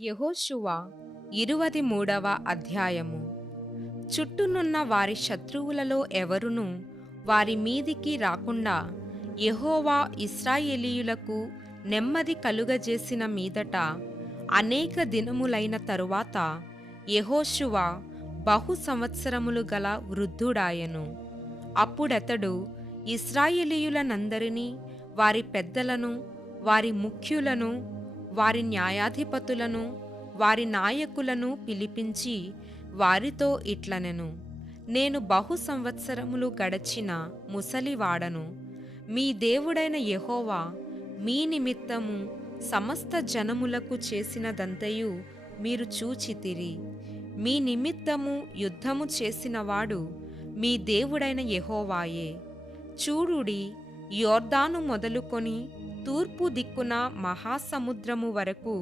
యెహోషువ 23వ అధ్యాయము. చుట్టూనున్న వారి శత్రువులలో ఎవరునూ వారి మీదికి రాకుండా యెహోవా ఇశ్రాయేలీయులకు నెమ్మది కలుగజేసిన మీదట అనేక దినములైన తరువాత యెహోషువ బహు సంవత్సరములు గల వృద్ధుడాయెను. అప్పుడతడు ఇశ్రాయేలీయులనందరినీ, వారి పెద్దలను, వారి ముఖ్యులను, వారి న్యాయాధిపతులను, వారి నాయకులను పిలిపించి వారితో ఇట్లనెను: నేను బహు సంవత్సరములు గడచిన ముసలివాడను. మీ దేవుడైన యెహోవా మీ నిమిత్తము సమస్త జనములకు చేసినదంతయు మీరు చూచితిరి. మీ నిమిత్తము యుద్ధము చేసినవాడు మీ దేవుడైన యెహోవాయే. చూడుడి, యొర్దాను మొదలుకొని తూర్పు దిక్కున మహాసముద్రము వరకు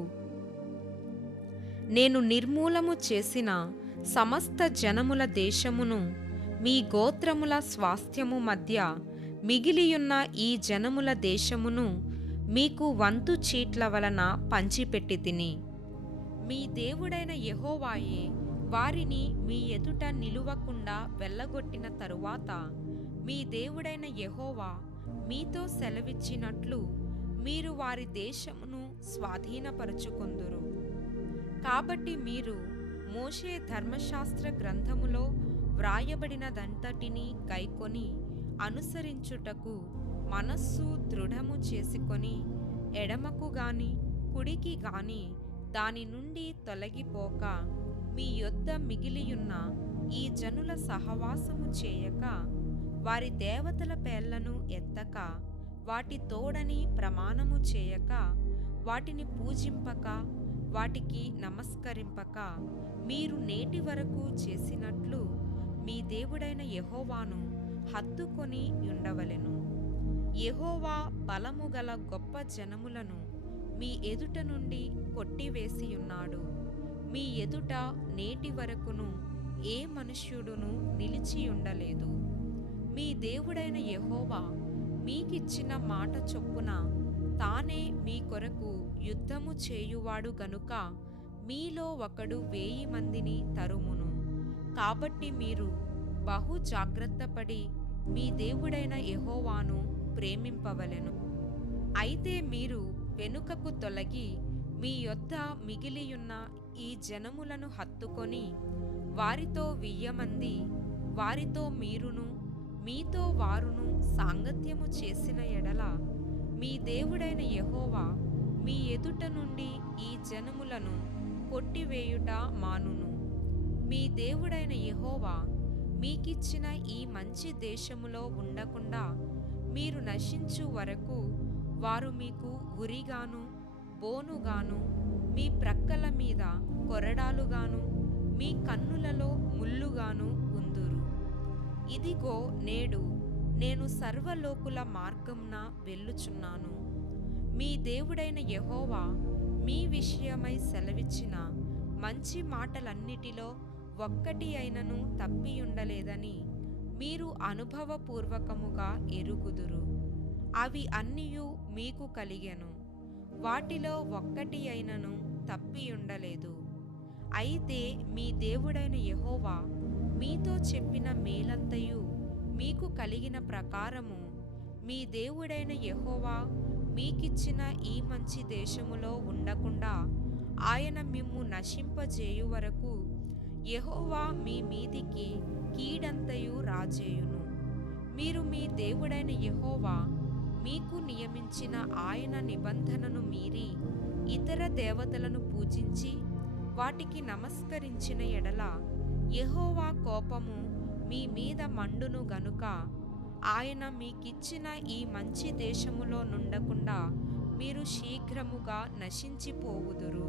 నేను నిర్మూలము చేసిన సమస్త జనముల దేశమును మీ గోత్రముల స్వాస్థ్యము మధ్య మిగిలియున్న ఈ జనముల దేశమును మీకు వంతు చీట్ల వలన పంచిపెట్టితిని. మీ దేవుడైన యెహోవాయే వారిని మీ ఎదుట నిలువకుండా వెళ్ళగొట్టిన తరువాత మీ దేవుడైన యెహోవా మీతో సెలవిచ్చినట్లు మీరు వారి దేశమును స్వాధీనపరచుకొందురు. కాబట్టి మీరు మోషే ధర్మశాస్త్ర గ్రంథములో వ్రాయబడినదంతటినీ గైకొని అనుసరించుటకు మనస్సు దృఢము చేసుకొని ఎడమకు గాని కుడికి గాని దాని నుండి తొలగిపోక మీ యొద్ద మిగిలియున్న ఈ జనుల సహవాసము చేయక, వారి దేవతల పేర్లను ఎత్తక, వాటి తోడని ప్రమాణము చేయక, వాటిని పూజింపక, వాటికి నమస్కరింపక, మీరు నేటి వరకు చేసినట్లు మీ దేవుడైన యెహోవాను హత్తుకొని ఉండవలెను. యెహోవా బలము గల గొప్ప జనములను మీ ఎదుట నుండి కొట్టివేసియున్నాడు. మీ ఎదుట నేటి వరకును ఏ మనుష్యుడును నిలిచియుండలేదు. మీ దేవుడైన యెహోవా మీకిచ్చిన మాట చొప్పున తానే మీ కొరకు యుద్ధము చేయువాడు గనుక మీలో ఒకడు 1000 మందిని తరుమును. కాబట్టి మీరు బహు జాగ్రత్తపడి మీ దేవుడైన యెహోవాను ప్రేమింపవలెను. అయితే మీరు వెనుకకు తొలగి మీ యొద్ద మిగిలియున్న ఈ జనములను హత్తుకొని వారితో 1000 మంది, వారితో మీరును మీతో వారును సాంగత్యము చేసిన ఎడల మీ దేవుడైన యెహోవా మీ ఎదుట నుండి ఈ జనములను కొట్టివేయుట మానును. మీ దేవుడైన యెహోవా మీకిచ్చిన ఈ మంచి దేశములో ఉండకుండా మీరు నశించు వరకు వారు మీకు ఉరిగాను, బోనుగాను, మీ ప్రక్కల మీద కొరడాలుగాను, మీ కన్నులలో ముల్లుగాను ఉందురు. ఇదిగో, నేడు నేను సర్వలోకుల మార్గంన వెళ్ళుచున్నాను. మీ దేవుడైన యెహోవా మీ విషయమై సెలవిచ్చిన మంచి మాటలన్నిటిలో ఒక్కటి అయినను తప్పియుండలేదని మీరు అనుభవపూర్వకముగా ఎరుగుదురు. అవి అన్నియు మీకు కలిగెను, వాటిలో ఒక్కటి అయినను తప్పియుండలేదు. అయితే మీ దేవుడైన యెహోవా మీతో చెప్పిన మేలంతయు మీకు కలిగిన ప్రకారము మీ దేవుడైన యెహోవా మీకిచ్చిన ఈ మంచి దేశములో ఉండకుండా ఆయన మిమ్ము నశింపజేయు వరకు యెహోవా మీ మీదికి కీడంతయు రాజేయును. మీరు మీ దేవుడైన యెహోవా మీకు నియమించిన ఆయన నిబంధనను మీరి ఇతర దేవతలను పూజించి వాటికి నమస్కరించిన ఎడల యెహోవా కోపము మీ మీద మండును గనుక ఆయన మీకిచ్చిన ఈ మంచి దేశములో నుండకుండా మీరు శీఘ్రముగా నశించిపోవుదురు.